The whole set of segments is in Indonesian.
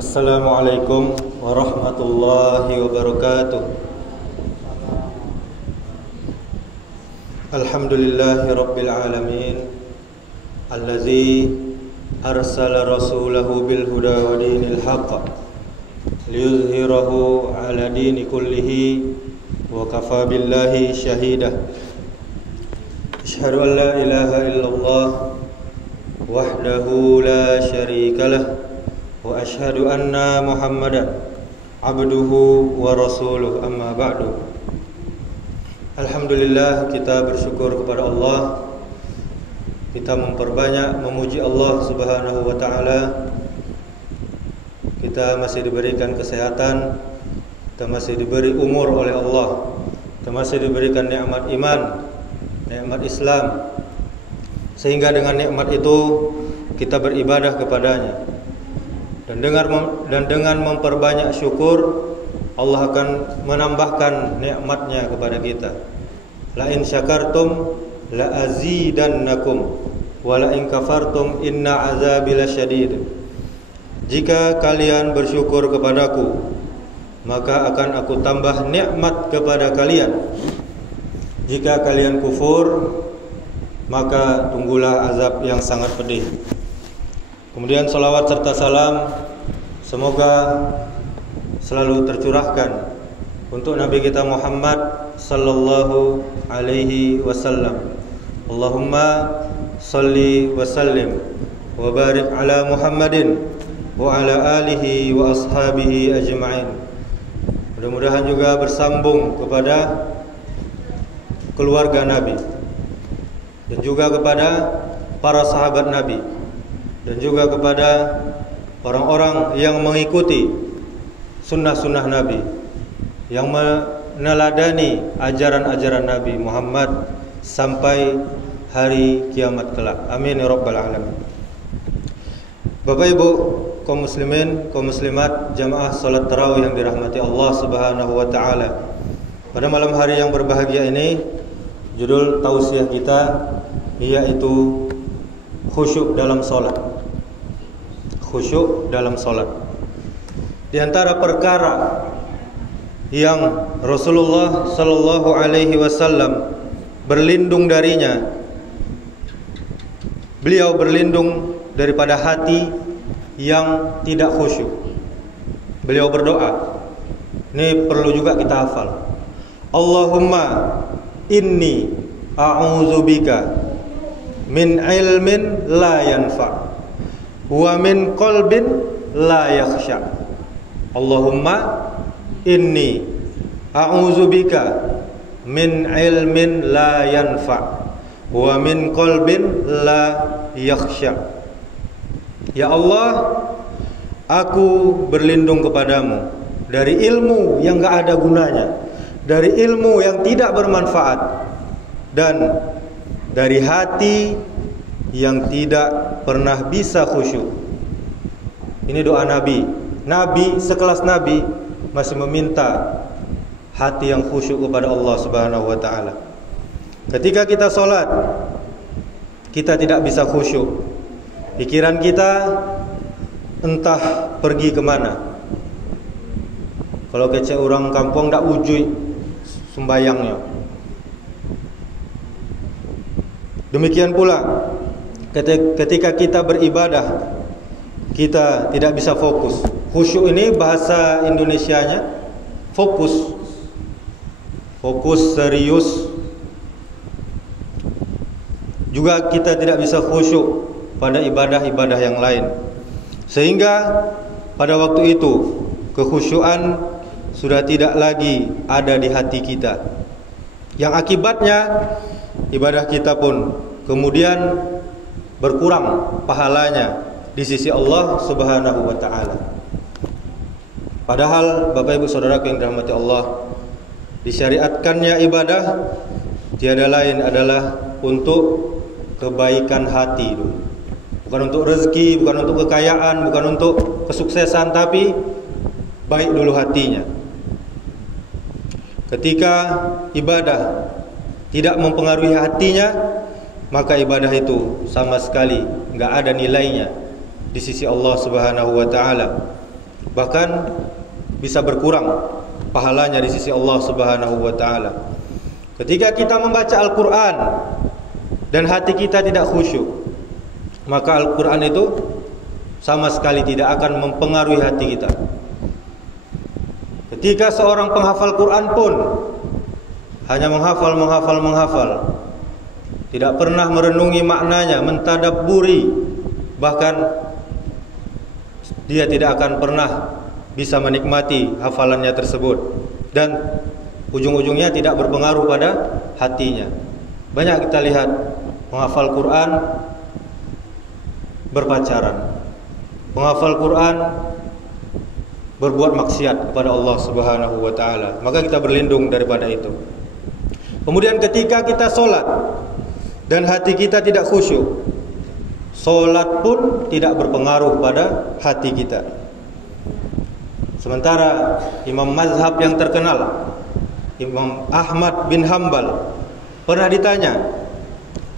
Assalamualaikum warahmatullahi wabarakatuh. Alhamdulillahi rabbil alamin, allazi arsala rasulahu bil huda wa dinil haqq liyuzhirahu ala dini kullihi wa kafa billahi shahida. Asyhadu an la ilaha illallah wahdahu la syarika lah wa asyhadu anna Muhammadan abduhu wa rasuluh, amma ba'du. Alhamdulillah, kita bersyukur kepada Allah. Kita memperbanyak memuji Allah Subhanahu wa taala. Kita masih diberikan kesehatan, kita masih diberi umur oleh Allah, kita masih diberikan nikmat iman, nikmat Islam, sehingga dengan nikmat itu kita beribadah kepadanya. Dan dengan memperbanyak syukur, Allah akan menambahkan nikmatnya kepada kita. La in syakartum la azidannakum wa la in kafartum inna azabi lasyadid. Jika kalian bersyukur kepadaku, maka akan aku tambah nikmat kepada kalian. Jika kalian kufur, maka tunggulah azab yang sangat pedih. Kemudian salawat serta salam semoga selalu tercurahkan untuk Nabi kita Muhammad sallallahu alaihi wasallam. Allahumma salli wa sallim wa barik ala Muhammadin wa ala alihi wa ashabihi ajma'in. Mudah-mudahan juga bersambung kepada keluarga Nabi dan juga kepada para sahabat Nabi dan juga kepada orang-orang yang mengikuti sunnah-sunnah Nabi, yang meneladani ajaran-ajaran Nabi Muhammad sampai hari kiamat kelak. Amin ya rabbal alamin. Bapak Ibu kaum muslimin, kaum muslimat, jamaah salat tarawih yang dirahmati Allah Subhanahu wa taala. Pada malam hari yang berbahagia ini, judul tausiah kita yaitu khusyuk dalam salat. Khusyuk dalam salat. Di antara perkara yang Rasulullah sallallahu alaihi wasallam berlindung darinya, beliau berlindung daripada hati yang tidak khusyuk. Beliau berdoa. Ini perlu juga kita hafal. Allahumma inni a'udzubika min ilmin la yanfa' wa min qalbin la yakhsha. Allahumma inni a'udzubika min ilmin la yanfa' wa min qalbin la yakhsha. Ya Allah, aku berlindung kepadamu dari ilmu yang enggak ada gunanya, dari ilmu yang tidak bermanfaat, dan dari hati yang tidak pernah bisa khusyuk. Ini doa Nabi. Nabi sekelas Nabi masih meminta hati yang khusyuk kepada Allah Subhanahu wa taala. Ketika kita sholat, kita tidak bisa khusyuk. Pikiran kita entah pergi kemana. Kalau kece orang kampung tak ujui sembayangnya. Demikian pula ketika kita beribadah, kita tidak bisa fokus. Khusyuk ini bahasa Indonesianya fokus. Fokus, serius. Juga kita tidak bisa khusyuk pada ibadah-ibadah yang lain. Sehingga pada waktu itu kekhusyuan sudah tidak lagi ada di hati kita. Yang akibatnya ibadah kita pun kemudian berkurang pahalanya di sisi Allah Subhanahu wa taala. Padahal Bapak Ibu Saudaraku yang dirahmati Allah, disyariatkannya ibadah tiada lain adalah untuk kebaikan hati dulu. Bukan untuk rezeki, bukan untuk kekayaan, bukan untuk kesuksesan, tapi baik dulu hatinya. Ketika ibadah tidak mempengaruhi hatinya, maka ibadah itu sama sekali enggak ada nilainya di sisi Allah Subhanahu wa taala. bahkan bisa berkurang pahalanya di sisi Allah Subhanahu wa taala. Ketika kita membaca Al-Qur'an dan hati kita tidak khusyuk, maka Al-Qur'an itu sama sekali tidak akan mempengaruhi hati kita. Ketika seorang penghafal Quran pun hanya menghafal, tidak pernah merenungi maknanya, mentadabburi, bahkan dia tidak akan pernah bisa menikmati hafalannya tersebut, dan ujung-ujungnya tidak berpengaruh pada hatinya. Banyak kita lihat menghafal Quran berpacaran, menghafal Quran berbuat maksiat kepada Allah Subhanahu wa taala. Maka kita berlindung daripada itu. Kemudian ketika kita solat dan hati kita tidak khusyuk, solat pun tidak berpengaruh pada hati kita. Sementara imam mazhab yang terkenal, Imam Ahmad bin Hanbal, pernah ditanya,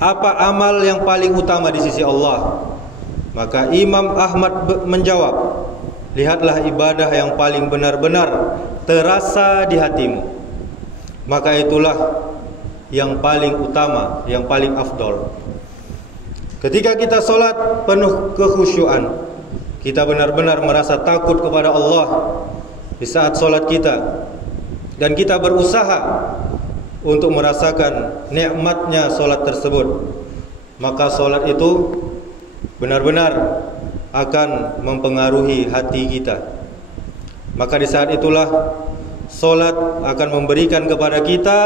apa amal yang paling utama di sisi Allah? Maka Imam Ahmad menjawab, lihatlah ibadah yang paling benar-benar terasa di hatimu, maka itulah yang paling utama, yang paling afdol. Ketika kita solat penuh kekhusyuan, kita benar-benar merasa takut kepada Allah di saat solat kita, dan kita berusaha untuk merasakan nikmatnya solat tersebut, maka solat itu benar-benar akan mempengaruhi hati kita. Maka di saat itulah solat akan memberikan kepada kita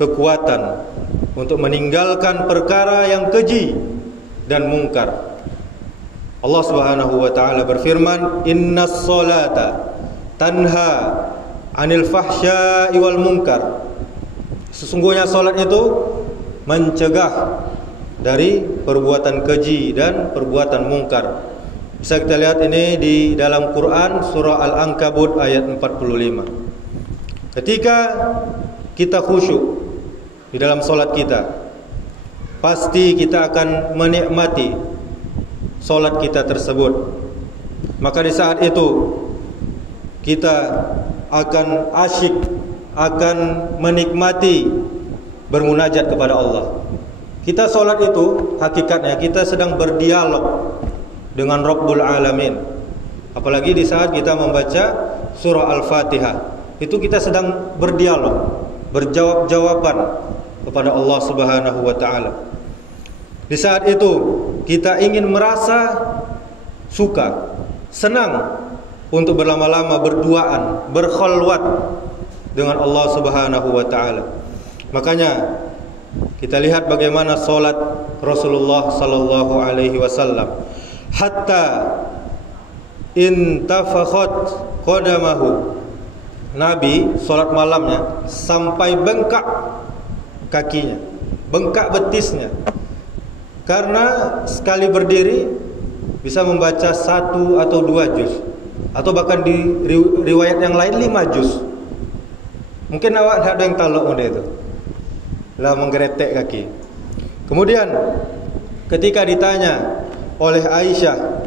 kekuatan untuk meninggalkan perkara yang keji dan mungkar. Allah Subhanahu wa taala berfirman, "Innas salata tanha 'anil fahsya'i wal munkar." Sesungguhnya solat itu mencegah dari perbuatan keji dan perbuatan mungkar. Bisa kita lihat ini di dalam Quran surah Al-Ankabut ayat 45. Ketika kita khusyuk di dalam solat kita, pasti kita akan menikmati solat kita tersebut. Maka di saat itu kita akan asyik, akan menikmati bermunajat kepada Allah. Kita solat itu hakikatnya kita sedang berdialog dengan Rabbul Alamin. Apalagi di saat kita membaca surah Al-Fatihah, itu kita sedang berdialog, berjawab-jawaban kepada Allah Subhanahu wa taala. Di saat itu kita ingin merasa suka, senang untuk berlama-lama berduaan, berkhalwat dengan Allah Subhanahu wa taala. Makanya kita lihat bagaimana solat Rasulullah sallallahu alaihi wasallam, hatta intafakhat qadamahu. Nabi solat malamnya sampai bengkak kakinya, bengkak betisnya, karena sekali berdiri bisa membaca 1 atau 2 juz, atau bahkan di riwayat yang lain 5 juz. Mungkin awak ada yang talok model itu lah, menggeretek kaki. Kemudian ketika ditanya oleh Aisyah,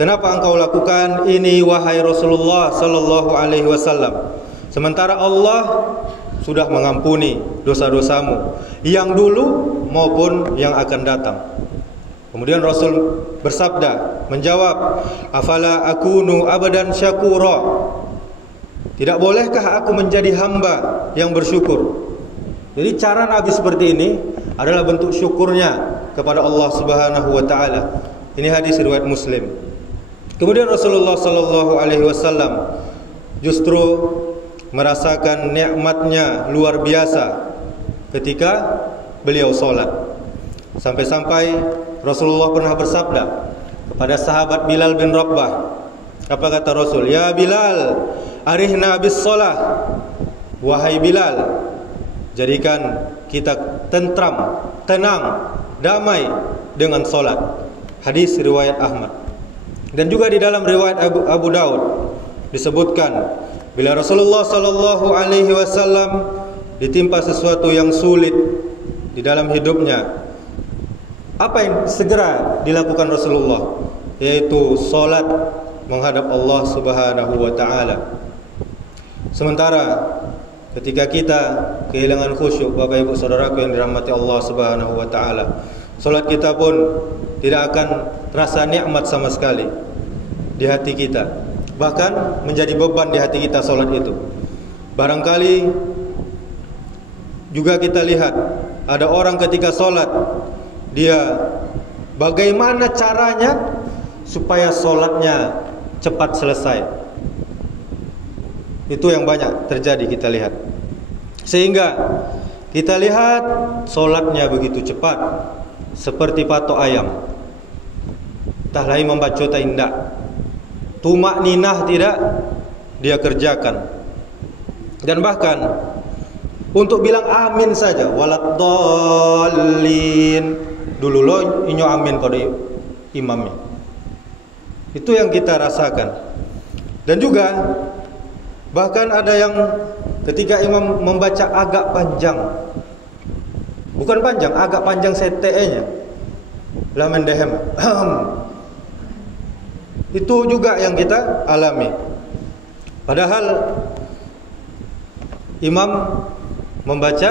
kenapa engkau lakukan ini wahai Rasulullah sallallahu alaihi wasallam, sementara Allah sudah mengampuni dosa-dosamu yang dulu maupun yang akan datang? Kemudian Rasul bersabda, menjawab, afala akunu abadan syakura, tidak bolehkah aku menjadi hamba yang bersyukur? Jadi cara Nabi seperti ini adalah bentuk syukurnya kepada Allah Subhanahu wa taala. Ini hadis riwayat Muslim. Kemudian Rasulullah sallallahu alaihi wasallam justru merasakan nikmatnya luar biasa ketika beliau salat. Sampai-sampai Rasulullah pernah bersabda kepada sahabat Bilal bin Rabah. Apa kata Rasul? Ya Bilal, arihna bis shalah. Wahai Bilal, jadikan kita tentram, tenang, damai dengan solat. Hadis riwayat Ahmad. Dan juga di dalam riwayat Abu Daud disebutkan, bila Rasulullah sallallahu alaihi wasallam ditimpa sesuatu yang sulit di dalam hidupnya, apa yang segera dilakukan Rasulullah? Yaitu solat menghadap Allah Subhanahu wa taala. Sementara ketika kita kehilangan khusyuk, Bapak Ibu Saudaraku yang dirahmati Allah Subhanahu wa taala, salat kita pun tidak akan terasa nikmat sama sekali di hati kita. Bahkan menjadi beban di hati kita salat itu. Barangkali juga kita lihat ada orang ketika salat, dia bagaimana caranya supaya salatnya cepat selesai. Itu yang banyak terjadi kita lihat. Sehingga kita lihat salatnya begitu cepat, seperti patok ayam. Tak lain membaca tidak, tumak ninah tidak dia kerjakan. Dan bahkan untuk bilang amin saja, waladdallin, dulu lo inyo amin pada imamnya. Itu yang kita rasakan. Dan juga bahkan ada yang ketika imam membaca agak panjang, bukan panjang, agak panjang CTE-nya, la mendehem. Itu juga yang kita alami. Padahal imam membaca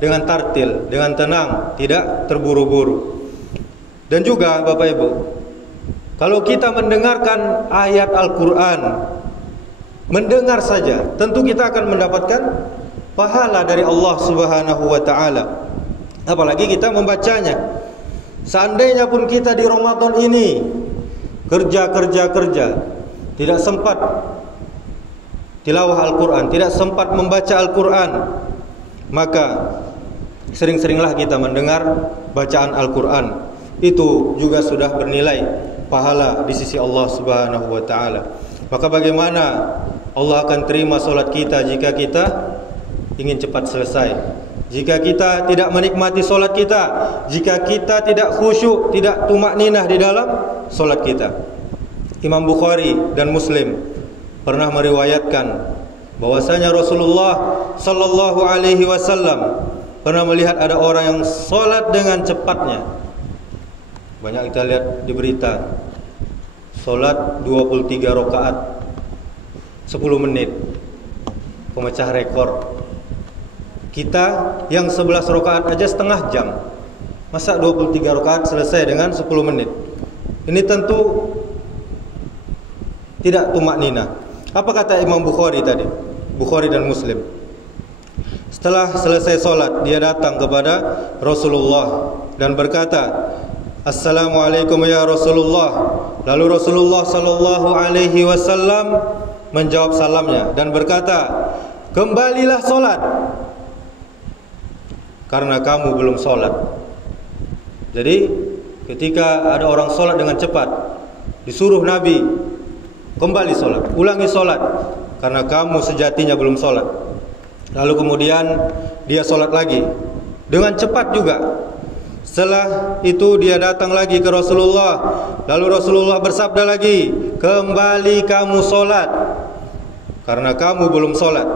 dengan tartil, dengan tenang, tidak terburu-buru. Dan juga Bapak Ibu, kalau kita mendengarkan ayat Al-Quran, mendengar saja, tentu kita akan mendapatkan pahala dari Allah Subhanahu wa taala. Apalagi kita membacanya. Seandainya pun kita di Ramadan ini kerja, tidak sempat tilawah Al-Quran, tidak sempat membaca Al-Quran, maka sering-seringlah kita mendengar bacaan Al-Quran. Itu juga sudah bernilai pahala di sisi Allah Subhanahu wa taala. Maka bagaimana Allah akan terima solat kita jika kita ingin cepat selesai, jika kita tidak menikmati solat kita, jika kita tidak khusyuk, tidak tumakninah di dalam solat kita. Imam Bukhari dan Muslim pernah meriwayatkan bahwasanya Rasulullah sallallahu alaihi wasallam pernah melihat ada orang yang solat dengan cepatnya. Banyak kita lihat di berita, solat 23 rakaat 10 menit, pemecah rekor. Kita yang 11 rakaat aja setengah jam, masa 23 rakaat selesai dengan 10 menit? Ini tentu tidak tumakninah. Apa kata Imam Bukhari tadi? Bukhari dan Muslim. Setelah selesai solat, dia datang kepada Rasulullah dan berkata, Assalamualaikum ya Rasulullah. Lalu Rasulullah sallallahu alaihi wasallam menjawab salamnya dan berkata, kembalilah solat, karena kamu belum solat. Jadi ketika ada orang solat dengan cepat, disuruh Nabi kembali solat, ulangi solat, karena kamu sejatinya belum solat. Lalu kemudian dia solat lagi dengan cepat juga. Setelah itu dia datang lagi ke Rasulullah. Lalu Rasulullah bersabda lagi, kembali kamu solat, karena kamu belum solat.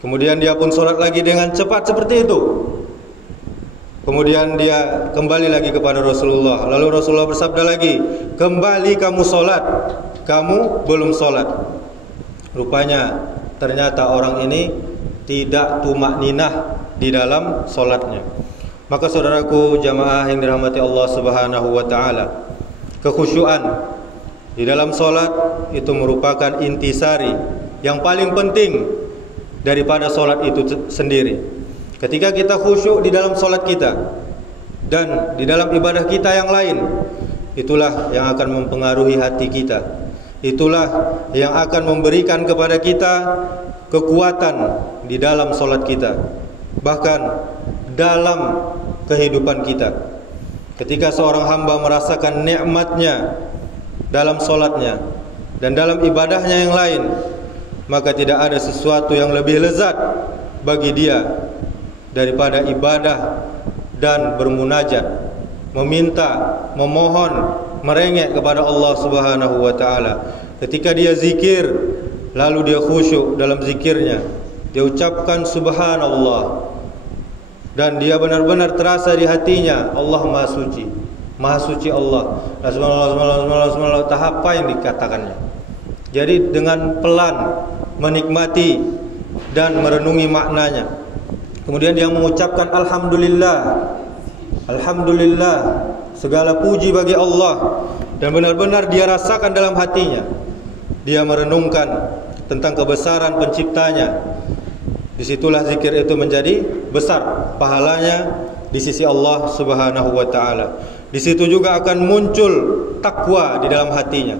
Kemudian dia pun solat lagi dengan cepat seperti itu. Kemudian dia kembali lagi kepada Rasulullah. Lalu Rasulullah bersabda lagi, kembali kamu solat, kamu belum solat. Rupanya ternyata orang ini tidak tumakninah di dalam solatnya. Maka saudaraku jamaah yang dirahmati Allah Subhanahu wa taala, kekhusyuan di dalam solat itu merupakan intisari yang paling penting daripada solat itu sendiri. Ketika kita khusyuk di dalam solat kita dan di dalam ibadah kita yang lain, itulah yang akan mempengaruhi hati kita. Itulah yang akan memberikan kepada kita kekuatan di dalam solat kita, bahkan dalam kehidupan kita. Ketika seorang hamba merasakan nikmatnya dalam solatnya dan dalam ibadahnya yang lain, maka tidak ada sesuatu yang lebih lezat bagi dia daripada ibadah dan bermunajat, meminta, memohon, merengek kepada Allah Subhanahu wa taala. Ketika dia zikir, lalu dia khusyuk dalam zikirnya, dia ucapkan subhanallah, dan dia benar-benar terasa di hatinya Allah Maha Suci, Maha suci Allah. Subhanallah, tahap apa yang dikatakannya. Jadi dengan pelan menikmati dan merenungi maknanya. Kemudian dia mengucapkan alhamdulillah. Alhamdulillah, segala puji bagi Allah, dan benar-benar dia rasakan dalam hatinya. Dia merenungkan tentang kebesaran penciptanya. Disitulah zikir itu menjadi besar pahalanya di sisi Allah Subhanahu wa ta'ala. Di situ juga akan muncul takwa di dalam hatinya.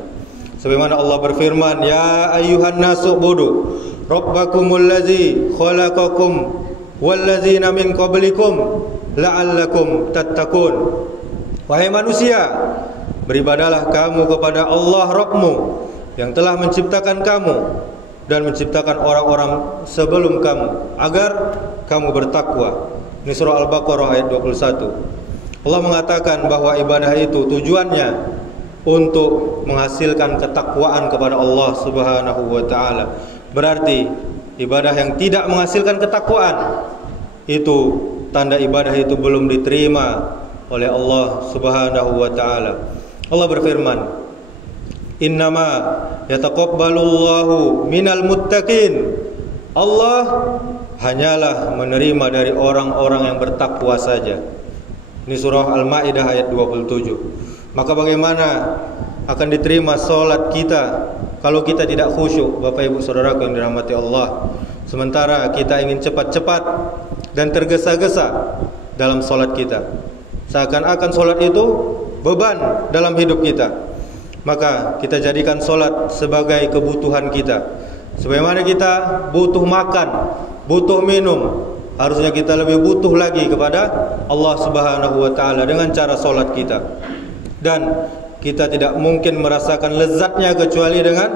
Sebagaimana Allah berfirman, ya ayyuhan nasu budu rabbakumul ladzi khalaqakum walladzina min qablikum la'allakum tattaqun. Wahai manusia, beribadalah kamu kepada Allah Rabbmu yang telah menciptakan kamu dan menciptakan orang-orang sebelum kamu agar kamu bertakwa. Ini surah Al-Baqarah ayat 21. Allah mengatakan bahwa ibadah itu tujuannya untuk menghasilkan ketakwaan kepada Allah Subhanahu wa ta'ala. Berarti ibadah yang tidak menghasilkan ketakwaan, itu tanda ibadah itu belum diterima oleh Allah Subhanahu wa ta'ala. Allah berfirman, innama yataqabbalullahu minal muttaqin. Allah hanyalah menerima dari orang-orang yang bertakwa saja. Ini surah Al-Maidah ayat 27. Maka bagaimana akan diterima solat kita kalau kita tidak khusyuk, Bapak Ibu Saudaraku yang dirahmati Allah? Sementara kita ingin cepat-cepat dan tergesa-gesa dalam solat kita, seakan-akan solat itu beban dalam hidup kita. Maka kita jadikan solat sebagai kebutuhan kita. Sebagaimana kita butuh makan, butuh minum, harusnya kita lebih butuh lagi kepada Allah Subhanahu wa ta'ala dengan cara solat kita. Dan kita tidak mungkin merasakan lezatnya kecuali dengan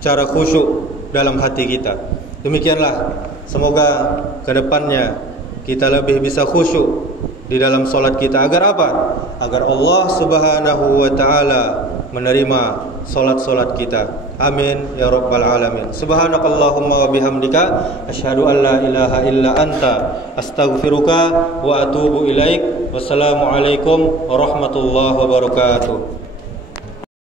cara khusyuk dalam hati kita. Demikianlah, semoga ke depannya kita lebih bisa khusyuk di dalam solat kita. Agar apa? Agar Allah Subhanahu wa ta'ala menerima solat-solat kita. Amin ya rabbal alamin. Subhanakallahumma wa bihamdika asyhadu an la ilaha illa anta astaghfiruka wa atubu ilaik. Wassalamualaikum warahmatullahi wabarakatuh.